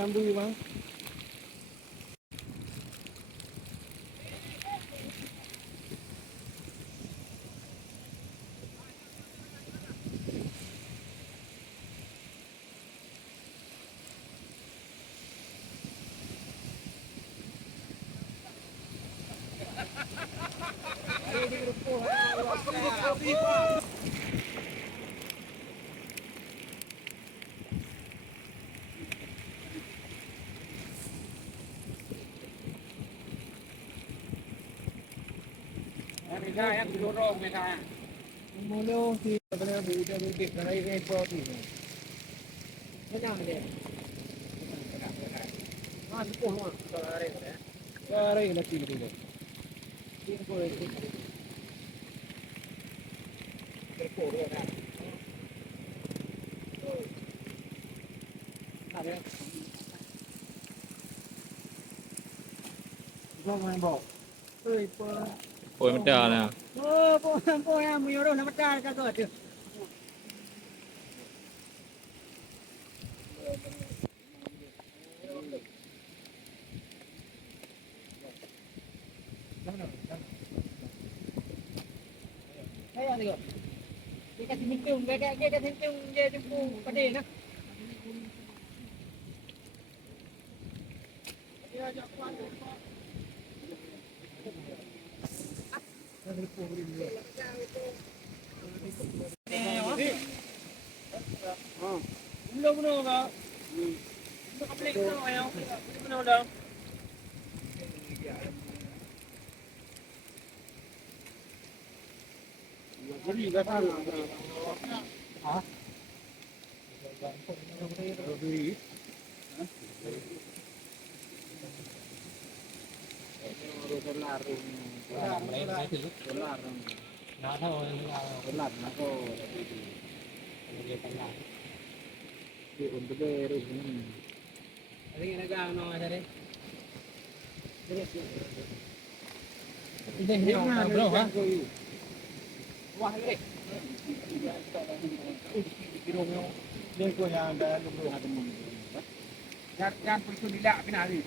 Lambu bang.ไม่ใช่ครับคือรถโรคไม่ใช่ Mulu si na buta buti na rin po dito. Ano na masuk po mo. Kare na pili mo. Din ko ito. Ko ro na. Kare. Go man bo. Ơi po. ป่วยมันจะอะไรอ่ะ Po ya mu yo ro na mata ka ko tu. Kaya ni ko. Kita tintung kita tintung dia jumpa pada nak. Belum benar kau. Belum komplek kau ayam. Belum benar dah. Jadi dah kan. Hah? Beri. Dolar. Dolar. Nah, tahu dolar nak ko. Di untuk beru ini. Ada yang nak ano ada ni. Ini bro ha. Wah ni. Kilo mo. Dia ko yang ada lu ada mun. Jangan pergi dilak pinari.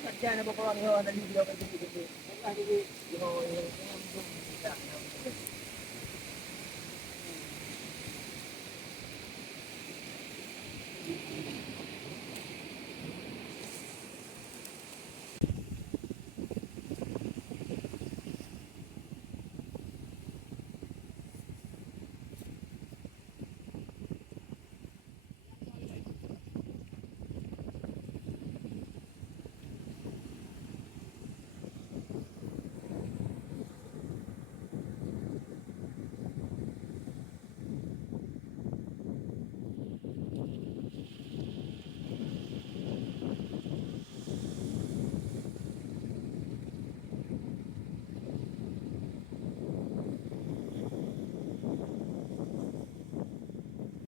Kerja nak bawa orang ada di video kan tu.